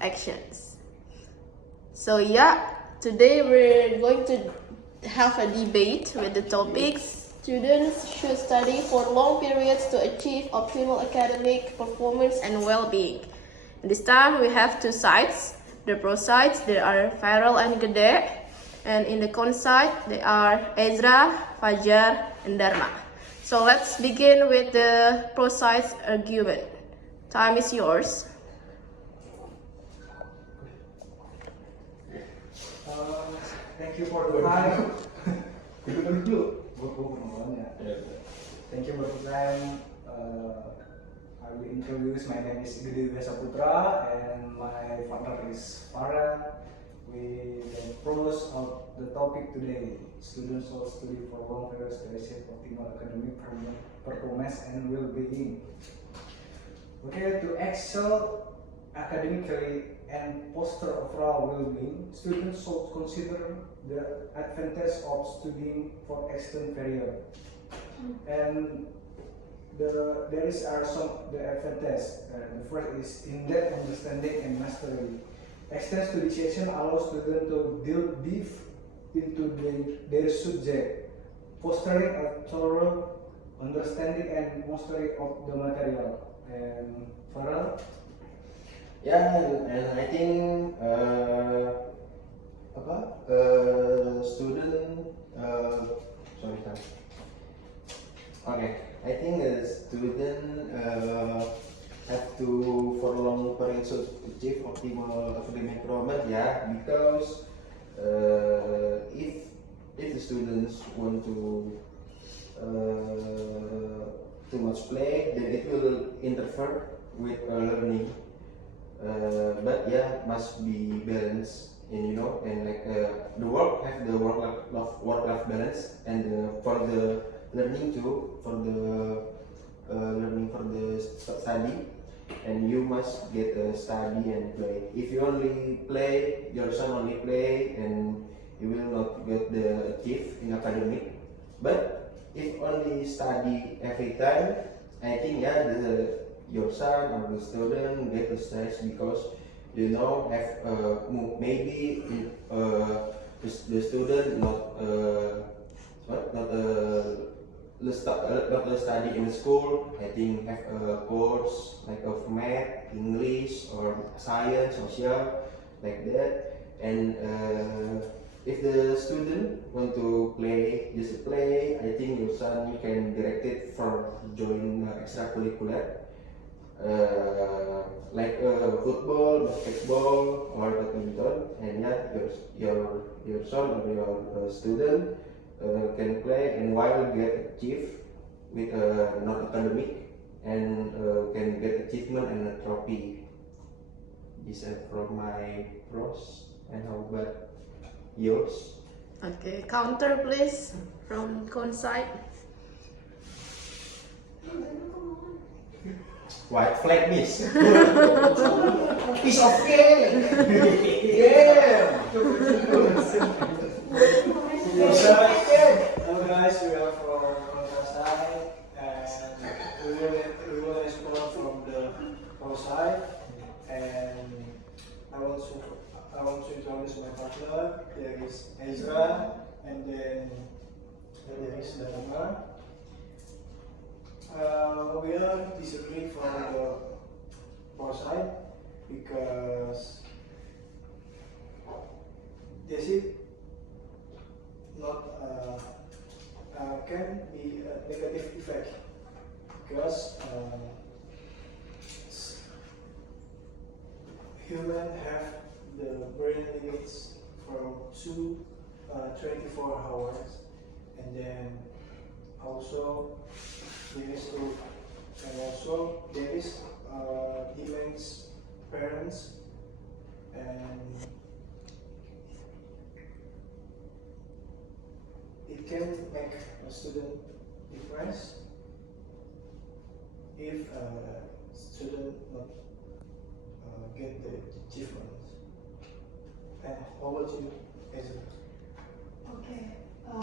actions. So yeah, today we're going to have a debate with the topic students should study for long periods to achieve optimal academic performance and well-being. This time we have two sides. The pro sides, there are Farel and Gede, and in the con side, they are Ezra, Fajar, and Dharma. So let's begin with the pro sides argument. Time is yours. Thank you for the time. Thank you for the time. I will introduce. My name is Gede Saputra and my partner is Farah. We can pros of the topic today. Students should study for long periods to achieve optimal academic performance and well-being. Okay, to excel academically and foster overall well-being, students should consider the advantage of studying for extended period. And there are some the advantages. The first is in-depth understanding and mastery. Extended study session allows students to delve deep into their subject, fostering a thorough understanding and mastery of the material. And Farah? Yeah, and I think student sorry sorry. Okay, I think a student have to for long period to achieve optimal academic performance. Yeah, because if the students want to too much play, then it will interfere with learning. But yeah, must be balanced, and and like the work have the work-life balance, and for the learning too, for the learning for the study, and you must get study and play. If you only play, your son only play, and you will not get the achieve in academic. But if only study every time, I think yeah, your son or the student get stressed because have maybe the student not study in school. I think have a course like of math, English, or science, social, like that. And if the student want to play, just play. I think your son you can direct it for join extracurricular. Like football, basketball, or badminton, and yeah, your son or your student can play and while get achieve with non academic and can get achievement and a trophy. This is from my pros, and how about yours? Okay, counter please from con side. White flag miss. Piece of cake. Yeah. Hello guys, we are from Kontrasai and we will respond from the outside, and I want to introduce my partner. There is Ezra, and then there is Dharma. We are disagreeing from the both side because this is not can be a negative effect because human have the brain limits from 24 hours, and then also there is immense parents, and it can make a student depressed if student not get the achievement. And how about you, Ezra? Okay, for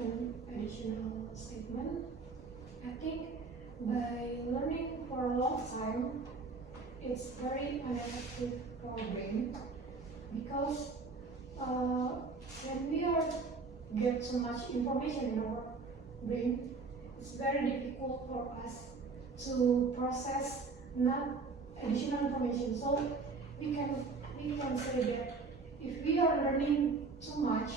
an additional statement, I think by learning for a long time, it's very uneffective for our brain because when we are get so much information in our brain, it's very difficult for us to process not additional information. So we can say that if we are learning too much,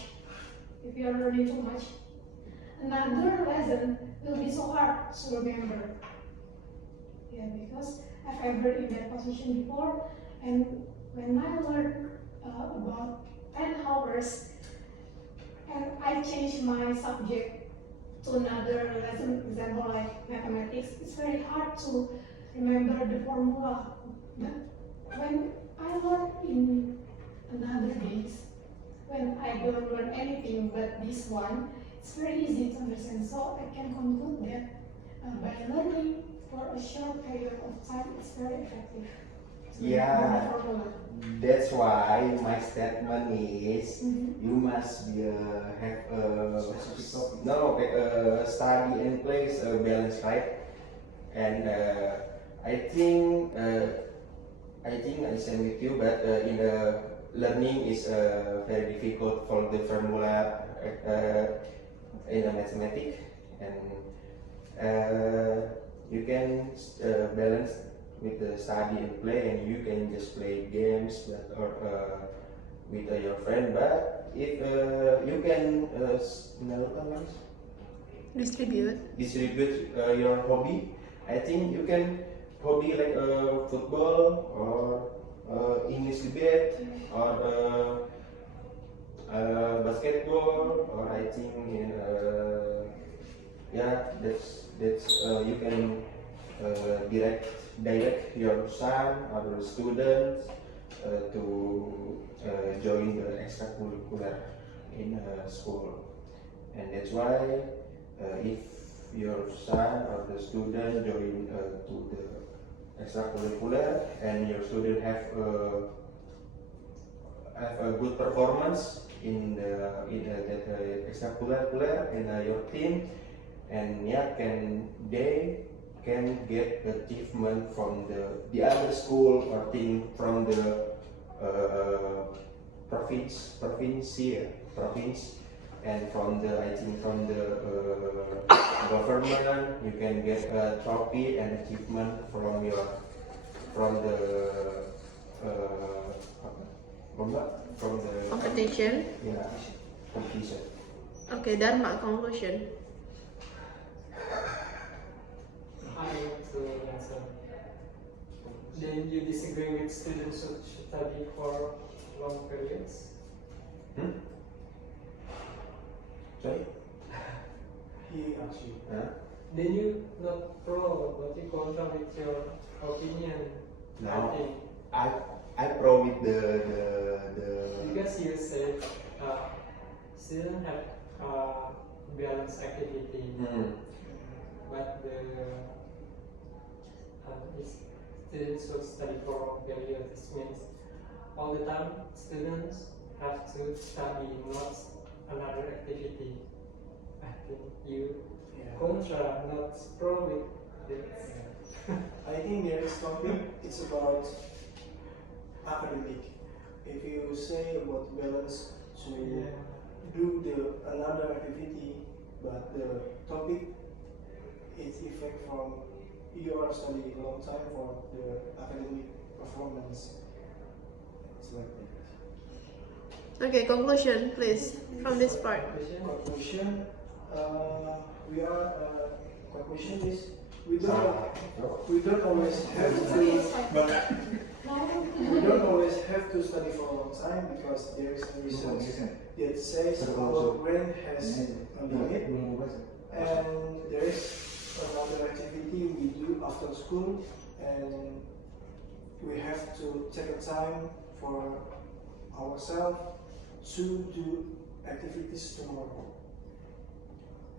another lesson will be so hard to remember. Yeah, because I've ever in that position before, and when I learned about 10 hours, and I changed my subject to another lesson, example like mathematics, it's very hard to remember the formula. But when I learn in another days, when I don't learn anything but this one, it's very easy to understand. So I can conclude that by learning for a short period of time, it's very effective. to Yeah. learn the formula. That's why my statement is you must have a Specific topic. no study and place a balance, right? And I think I same with you, but in the learning is very difficult for the formula in the mathematics, and you can balance with the study and play, and you can just play games or with your friend. But if you can distribute your hobby, I think you can hobby like football or English debate or basketball, or I think yeah, that's you can direct your son or the students to join the extracurricular in school, and that's why if your son or the student join to the extracurricular and your student have a good performance in that extracurricular in your team, and yeah, they can get achievement from the other school or team from the province, and from the I think from the government you can get a trophy and achievement from the Competition. yeah, competition. Okay, Dharma, conclusion. I want to answer. Then you disagree with students who study for long periods? Sorry? He asked you. Huh? Then you not pro, but you contra with your opinion. I No, think. I pro with the Because you said students have balanced activity, but the students who study for long periods, this means all the time students have to study, not another activity. I think you contra, not pro with this. I think the next topic is about academic. If you say about balance, so do another activity, but the topic is effect from you are studying a long time for the academic performance. It's like that. Okay, conclusion, please, from this part. Conclusion, we are conclusion is we don't always have to, but we don't always have to study for a long time because there is a research that says our brain has a limit, and there is another activity we do after school, and we have to take a time for ourselves to do activities tomorrow.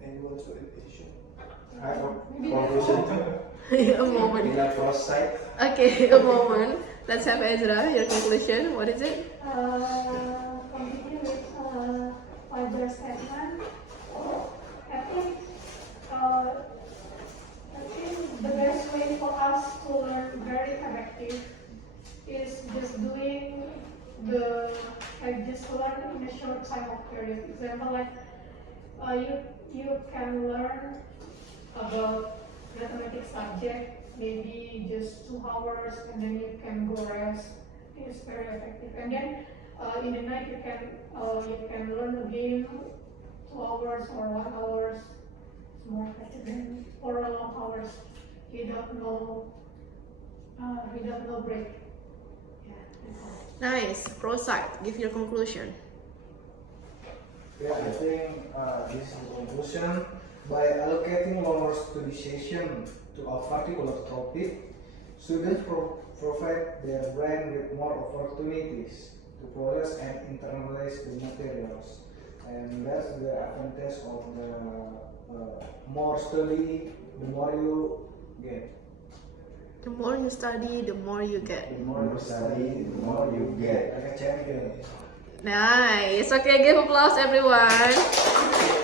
And you want to addition? I have conclusion A moment. in the first side. Okay, a moment. Let's have Ezra, your conclusion. What is it? Continue with Fajar's statement. I think the best way for us to learn very effective is just doing the like just learn in a short time of period. Example like you can learn about mathematics subject maybe just 2 hours and then you can go rest. It's very effective. And then in the night you can learn again 2 hours or 1 hour. It's more effective than 4 long hours without no break. Yeah, that's all. Nice. Prosite, give your conclusion. Yeah, I think this is the conclusion. By allocating longer study session to a particular topic, students provide their brain with more opportunities to process and internalize the materials. And that's the advantage of the more study, the more you get. The more you study, the more you get. The more you study, the more you get. Like a champion. Nice. Okay, give applause everyone.